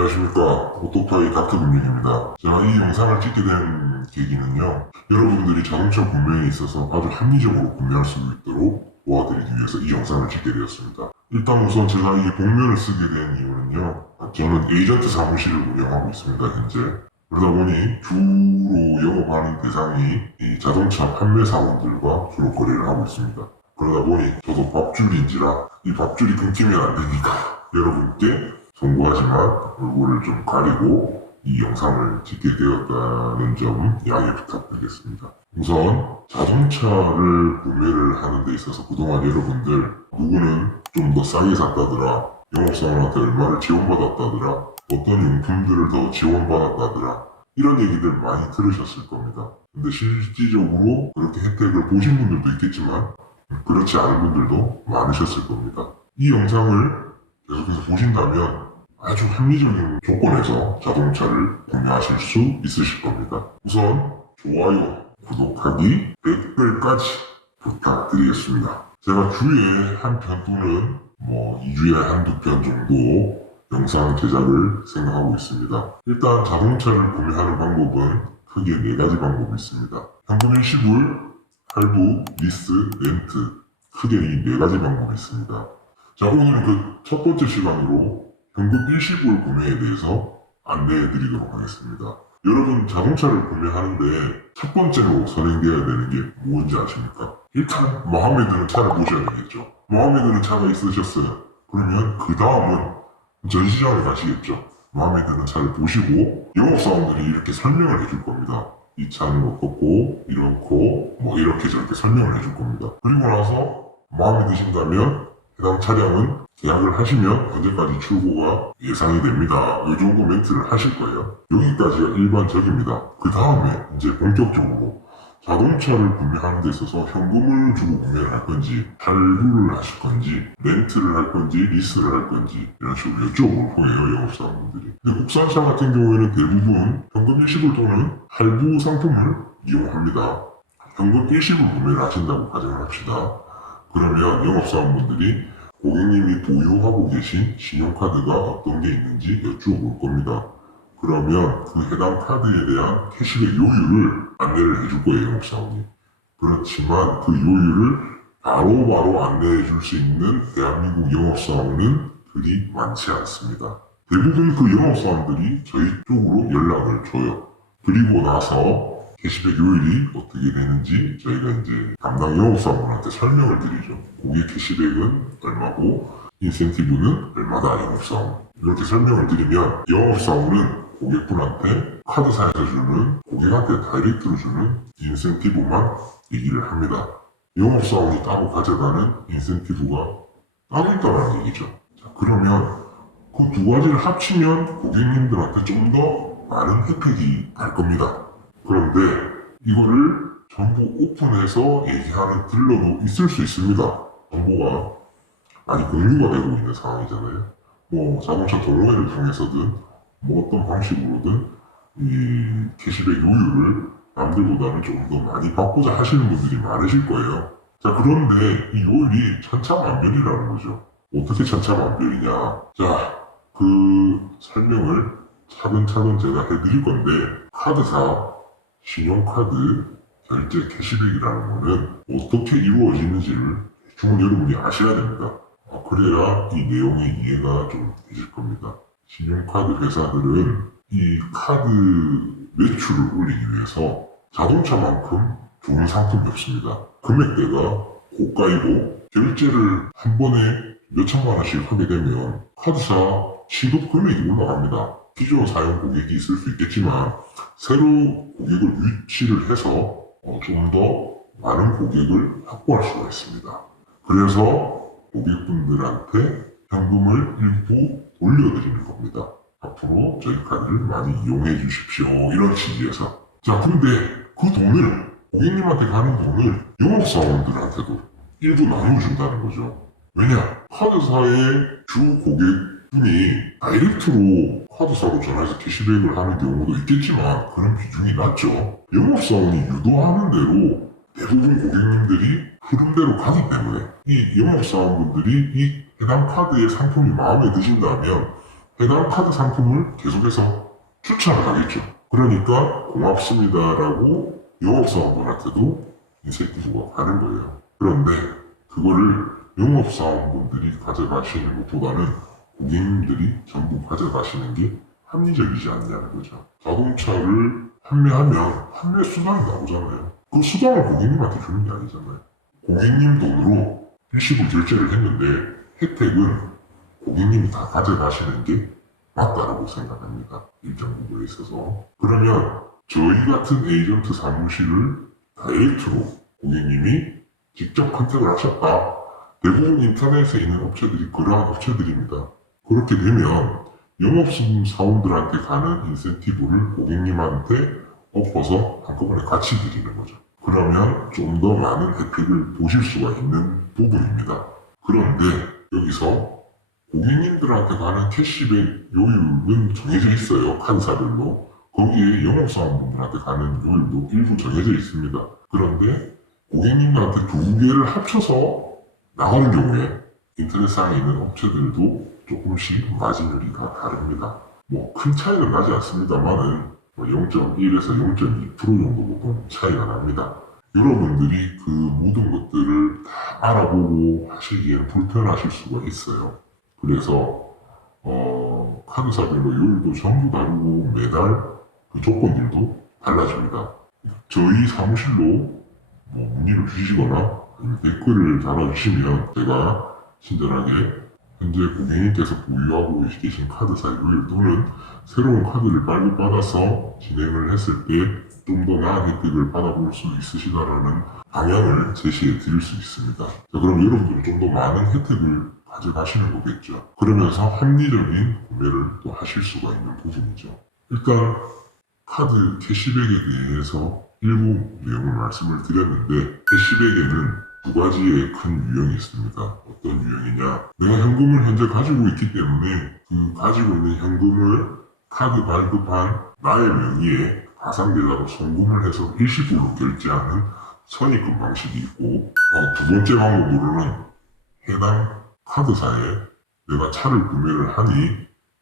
안녕하십니까. 오토파이 닥터근육입니다. 제가 이 영상을 찍게 된 계기는요. 여러분들이 자동차 구매에 있어서 아주 합리적으로 구매할 수 있도록 도와드리기 위해서 이 영상을 찍게 되었습니다. 일단 우선 제가 이 복면을 쓰게 된 이유는요. 저는 에이전트 사무실을 운영하고 있습니다, 현재. 그러다 보니 주로 영업하는 대상이 이 자동차 판매사원들과 주로 거래를 하고 있습니다. 그러다 보니 저도 밥줄인지라 이 밥줄이 끊기면 안 되니까 여러분께 송구하지만 얼굴을 좀 가리고 이 영상을 찍게 되었다는 점 양해 부탁드리겠습니다. 우선 자동차를 구매를 하는 데 있어서 그동안 여러분들 누구는 좀 더 싸게 샀다더라, 영업사원한테 얼마를 지원받았다더라, 어떤 용품들을 더 지원받았다더라 이런 얘기들 많이 들으셨을 겁니다. 근데 실질적으로 그렇게 혜택을 보신 분들도 있겠지만 그렇지 않은 분들도 많으셨을 겁니다. 이 영상을 계속해서 보신다면 아주 합리적인 조건에서 자동차를 구매하실 수 있으실 겁니다. 우선 좋아요, 구독하기, 댓글까지 부탁드리겠습니다. 제가 주에 한 편 또는 2주에 한두 편 정도 영상 제작을 생각하고 있습니다. 일단 자동차를 구매하는 방법은 크게 4가지 방법이 있습니다. 현금 일시불, 할부, 리스, 렌트 크게 이 4가지 방법이 있습니다. 자, 오늘은 그 첫 번째 시간으로 현금 일시불 구매에 대해서 안내해 드리도록 하겠습니다. 여러분 자동차를 구매하는데 첫 번째로 선행되어야 되는 게 뭔지 아십니까? 일단 마음에 드는 차를 보셔야 되겠죠. 마음에 드는 차가 있으셨어요. 그러면 그 다음은 전시장에 가시겠죠. 마음에 드는 차를 보시고 영업사원들이 이렇게 설명을 해줄 겁니다. 이 차는 어떻고 이렇고 이렇게 저렇게 설명을 해줄 겁니다. 그리고 나서 마음에 드신다면 해당 차량은 계약을 하시면 언제까지 출고가 예상이 됩니다. 이 정도 멘트를 하실 거예요. 여기까지가 일반적입니다. 그 다음에 이제 본격적으로 자동차를 구매하는 데 있어서 현금을 주고 구매를 할 건지, 할부를 하실 건지, 렌트를 할 건지, 리스를 할 건지 이런 식으로 여쭤볼 거예요, 영업사원분들이. 근데 국산차 같은 경우에는 대부분 현금 일시불 또는 할부 상품을 이용합니다. 현금 일시불 구매를 하신다고 가정을 합시다. 그러면 영업사원분들이 고객님이 보유하고 계신 신용카드가 어떤 게 있는지 여쭈어볼 겁니다. 그러면 그 해당 카드에 대한 캐시백 요율을 안내를 해줄 거예요, 영업사원이. 그렇지만 그 요율을 바로바로 안내해 줄 수 있는 대한민국 영업사원은 그리 많지 않습니다. 대부분 그 영업사원들이 저희 쪽으로 연락을 줘요. 그리고 나서 캐시백 요율이 어떻게 되는지 저희가 이제 담당 영업사원한테 설명을 드리죠. 고객 캐시백은 얼마고 인센티브는 얼마다 영업사원. 이렇게 설명을 드리면 영업사원은 고객분한테 카드사에서 주는 고객한테 다이렉트로 주는 인센티브만 얘기를 합니다. 영업사원이 따로 가져가는 인센티브가 따로 있다는 얘기죠. 자, 그러면 그 두 가지를 합치면 고객님들한테 좀 더 많은 혜택이 갈 겁니다. 그런데 이거를 전부 오픈해서 얘기하는 딜러도 있을 수 있습니다. 정보가 많이 공유가 되고 있는 상황이잖아요. 자동차 동호회를 통해서든 어떤 방식으로든 이 캐시백 요율을 남들보다는 조금 더 많이 받고자 하시는 분들이 많으실 거예요. 자, 그런데 이 요율이 천차만별이라는 거죠. 어떻게 천차만별이냐. 자, 그 설명을 차근차근 제가 해드릴 건데 카드사 신용카드 결제 캐시백이라는 거는 어떻게 이루어지는지를 대충 여러분이 아셔야 됩니다. 그래야 이 내용의 이해가 좀 되실 겁니다. 신용카드 회사들은 이 카드 매출을 올리기 위해서 자동차만큼 좋은 상품이 없습니다. 금액대가 고가이고 결제를 한 번에 몇천만 원씩 하게 되면 카드사 취급 금액이 올라갑니다. 기존 사용 고객이 있을 수 있겠지만 새로 고객을 유치를 해서 좀 더 많은 고객을 확보할 수가 있습니다. 그래서 고객분들한테 현금을 일부 돌려드리는 겁니다. 앞으로 저희 카드를 많이 이용해 주십시오. 이런 취지에서. 자, 근데 그 돈을 고객님한테 가는 돈을 영업사원들한테도 일부 나눠준다는 거죠. 왜냐? 카드사의 주 고객분이 다이렉트로 카드사로 전화해서 캐시백을 하는 경우도 있겠지만 그런 비중이 낮죠. 영업사원이 유도하는 대로 대부분 고객님들이 흐름대로 가기 때문에 이 영업사원분들이 이 해당 카드의 상품이 마음에 드신다면 해당 카드 상품을 계속해서 추천을 하겠죠. 그러니까 고맙습니다라고 영업사원분한테도 인센티브가 가는 거예요. 그런데 그거를 영업사원분들이 가져가시는 것보다는 고객님들이 전부 가져가시는 게 합리적이지 않냐는 거죠. 자동차를 판매하면 판매 수당이 나오잖아요. 그 수당을 고객님한테 주는 게 아니잖아요. 고객님 돈으로 일시불 결제를 했는데 혜택은 고객님이 다 가져가시는 게 맞다라고 생각합니다. 일정 부분에 있어서. 그러면 저희 같은 에이전트 사무실을 다이렉트로 고객님이 직접 컨택을 하셨다. 대부분 인터넷에 있는 업체들이 그러한 업체들입니다. 그렇게 되면 영업사원들한테 가는 인센티브를 고객님한테 엎어서 한꺼번에 같이 드리는 거죠. 그러면 좀 더 많은 혜택을 보실 수가 있는 부분입니다. 그런데 여기서 고객님들한테 가는 캐시백 요율은 정해져 있어요. 카드사별로. 거기에 영업사원분들한테 가는 요율도 일부 정해져 있습니다. 그런데 고객님들한테 두 개를 합쳐서 나가는 경우에 인터넷상에 있는 업체들도 조금씩 마진율이 다 다릅니다. 뭐 큰 차이는 나지 않습니다만은 0.1에서 0.2% 정도 보통 차이가 납니다. 여러분들이 그 모든 것들을 다 알아보고 하시기에는 불편하실 수가 있어요. 그래서 카드사별로 요율도 전부 다르고 매달 그 조건들도 달라집니다. 저희 사무실로 문의를 주시거나 댓글을 달아주시면 제가 친절하게 현재 고객님께서 보유하고 계신 카드사 요율 또는 새로운 카드를 발급받아서 진행을 했을 때 좀 더 나은 혜택을 받아볼 수 있으시다라는 방향을 제시해 드릴 수 있습니다. 자, 그럼 여러분들은 좀 더 많은 혜택을 가져가시는 거겠죠. 그러면서 합리적인 구매를 또 하실 수가 있는 부분이죠. 일단 카드 캐시백에 대해서 일부 내용을 말씀을 드렸는데 캐시백에는 두 가지의 큰 유형이 있습니다. 어떤 유형이냐? 내가 현금을 현재 가지고 있기 때문에 그 가지고 있는 현금을 카드 발급한 나의 명의의 가상계좌로 송금을 해서 일시불로 결제하는 선입금 방식이 있고 두 번째 방법으로는 해당 카드사에 내가 차를 구매를 하니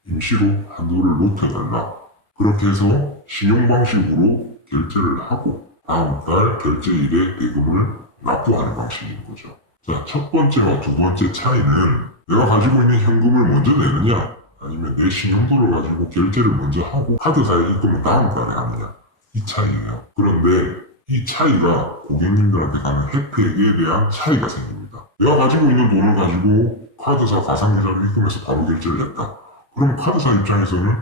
임시로 한도를 높여달라. 그렇게 해서 신용방식으로 결제를 하고 다음 달 결제일에 대금을 납부하는 방식인 거죠. 자, 첫 번째와 두 번째 차이는 내가 가지고 있는 현금을 먼저 내느냐 아니면 내 신용도를 가지고 결제를 먼저 하고 카드사에 입금을 다음 달에 하느냐 이 차이예요. 그런데 이 차이가 고객님들한테 가는 혜택에 대한 차이가 생깁니다. 내가 가지고 있는 돈을 가지고 카드사 가상계좌로 입금해서 바로 결제를 했다. 그럼 카드사 입장에서는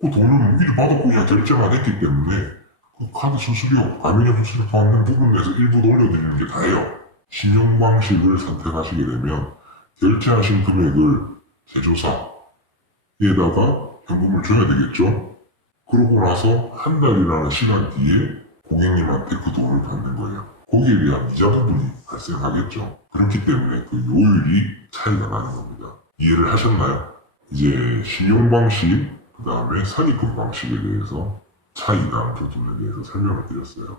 그 돈을 미리 받았고 그냥 결제만 했기 때문에 그 카드 수수료, 가맹점 수수료 포함된 부분에서 일부 돌려드리는 게 다예요. 신용 방식을 선택하시게 되면 결제하신 금액을 제조사에다가 현금을 줘야 되겠죠. 그러고 나서 한 달이라는 시간 뒤에 고객님한테 그 돈을 받는 거예요. 거기에 대한 이자 부분이 발생하겠죠. 그렇기 때문에 그 요율이 차이가 나는 겁니다. 이해를 하셨나요? 이제 신용 방식, 그 다음에 선입금 방식에 대해서 차이나 부분에 대해서 설명을 드렸어요.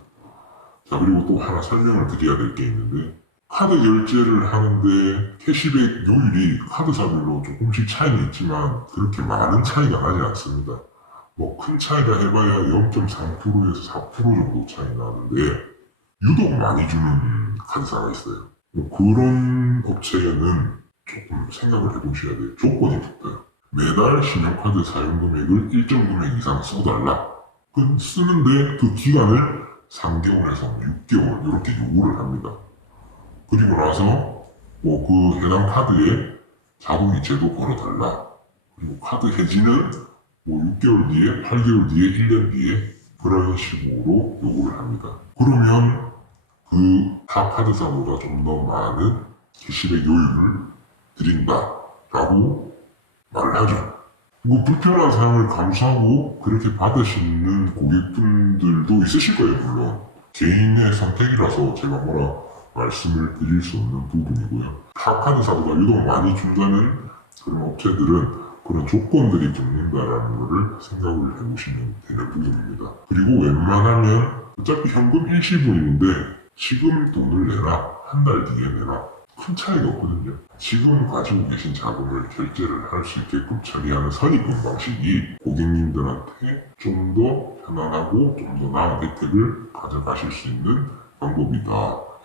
자, 그리고 또 하나 설명을 드려야 될 게 있는데 카드 결제를 하는데 캐시백 요율이 카드사별로 조금씩 차이는 있지만 그렇게 많은 차이가 나지 않습니다. 뭐 큰 차이가 해봐야 0.3%에서 4% 정도 차이 나는데 유독 많이 주는 카드사가 있어요. 뭐 그런 업체에는 조금 생각을 해보셔야 돼요. 조건이 붙어요. 매달 신용카드 사용 금액을 일정 금액 이상 써달라. 그 쓰는데 그 기간을 3개월에서 6개월 이렇게 요구를 합니다. 그리고 나서 뭐 그 해당 카드에 자동이체도 걸어달라. 그리고 카드 해지는 뭐 6개월 뒤에, 8개월 뒤에, 1년 뒤에 그런 식으로 요구를 합니다. 그러면 그 타 카드사보다 좀 더 많은 캐시백 요율을 드린다라고 말을 하죠. 뭐 불편한 사항을 감수하고 그렇게 받으시는 고객분들도 있으실 거예요. 물론 개인의 선택이라서 제가 뭐라 말씀을 드릴 수 없는 부분이고요. 타 카드사보다 유독 많이 준다는 그런 업체들은 그런 조건들이 붙는다라는 것을 생각을 해보시면 되는 부분입니다. 그리고 웬만하면 어차피 현금 일시불인데 지금 돈을 내라, 한 달 뒤에 내라, 큰 차이가 없거든요. 지금 가지고 계신 자금을 결제를 할 수 있게끔 처리하는 선입금 방식이 고객님들한테 좀 더 편안하고 좀 더 나은 혜택을 가져가실 수 있는 방법이다.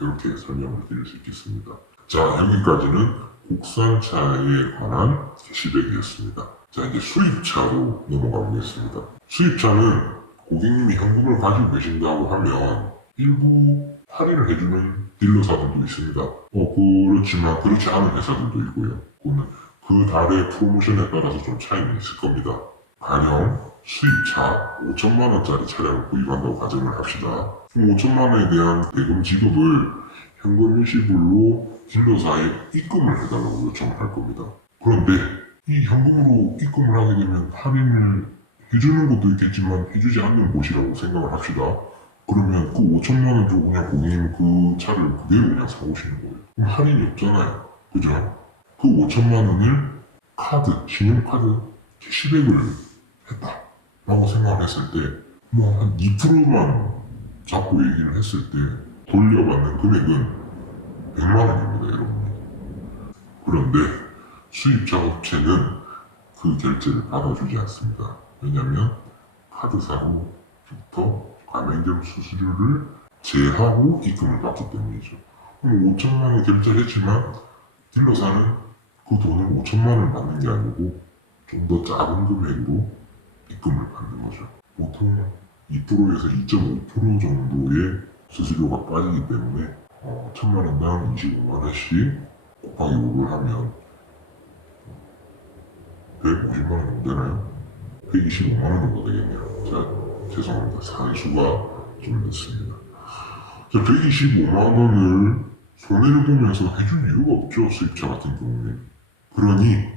이렇게 설명을 드릴 수 있겠습니다. 자, 여기까지는 국산차에 관한 게시백이었습니다. 자, 이제 수입차로 넘어가 보겠습니다. 수입차는 고객님이 현금을 가지고 계신다고 하면 일부 할인을 해주는 딜러사들도 있습니다. 그렇지만 그렇지 않은 회사들도 있고요. 그거는 그 달의 프로모션에 따라서 좀 차이는 있을 겁니다. 가령 수입차 5천만 원짜리 차량을 구입한다고 가정을 합시다. 그럼 5천만 원에 대한 대금 지급을 현금 일시불로 딜러사에 입금을 해달라고 요청을 할 겁니다. 그런데 이 현금으로 입금을 하게 되면 할인을 해주는 것도 있겠지만 해주지 않는 곳이라고 생각을 합시다. 그러면 그 5천만 원 주고 그냥 고객님 그 차를 그대로 그냥 사오시는 거예요. 그럼 할인이 없잖아요. 그죠? 그 5천만 원을 카드, 신용카드, 캐시백을 했다. 라고 생각을 했을 때, 뭐 한 2%만 잡고 얘기를 했을 때 돌려받는 금액은 100만 원입니다, 여러분. 그런데 수입차 업체는 그 결제를 받아주지 않습니다. 왜냐면 카드사로부터 가맹점 수수료를 제하고 입금을 받기 때문이죠. 그럼 5천만 원 결제를 했지만 딜러사는 그 돈을 5천만 원을 받는 게 아니고 좀 더 작은 금액으로 입금을 받는 거죠. 보통 2%에서 2.5% 정도의 수수료가 빠지기 때문에 1천만 원당 25만 원씩 곱하기 5를 하면 150만 원 정도 되나요? 125만 원 정도 되겠네요. 자, 죄송합니다. 상수가 좀 늦습니다. 자, 125만 원을 손해를 보면서 해줄 이유가 없죠. 수입차 같은 경우는. 그러니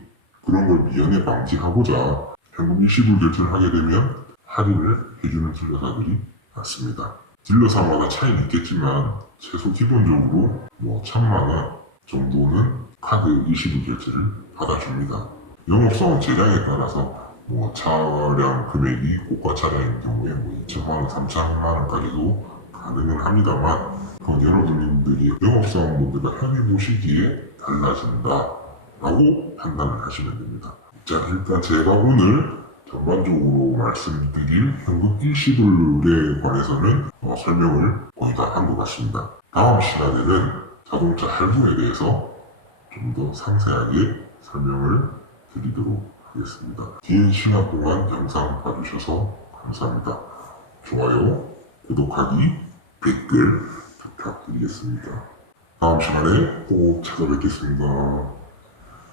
그런 걸 미연에 방지하고자 현금 일시불 결제를 하게 되면 할인을 해주는 딜러사들이 많습니다. 딜러사마다 차이는 있겠지만 최소 기본적으로 1,000만 원 정도는 카드 일시불 결제를 받아줍니다. 영업사원 재량에 따라서 차량 금액이 고가 차량인 경우에 2천만 원, 3천만 원까지도 가능은 합니다만 그건 여러분들이 영업사원분들과 현이 보시기에 달라진다 라고 판단을 하시면 됩니다. 자, 일단 제가 오늘 전반적으로 말씀드릴 현금 일시불에 관해서는 설명을 거의 다 한 것 같습니다. 다음 시간에는 자동차 할부에 대해서 좀 더 상세하게 설명을 드리도록 하겠습니다. 긴 시간 동안 영상 봐주셔서 감사합니다. 좋아요, 구독하기, 댓글 부탁드리겠습니다. 다음 시간에 꼭 찾아뵙겠습니다.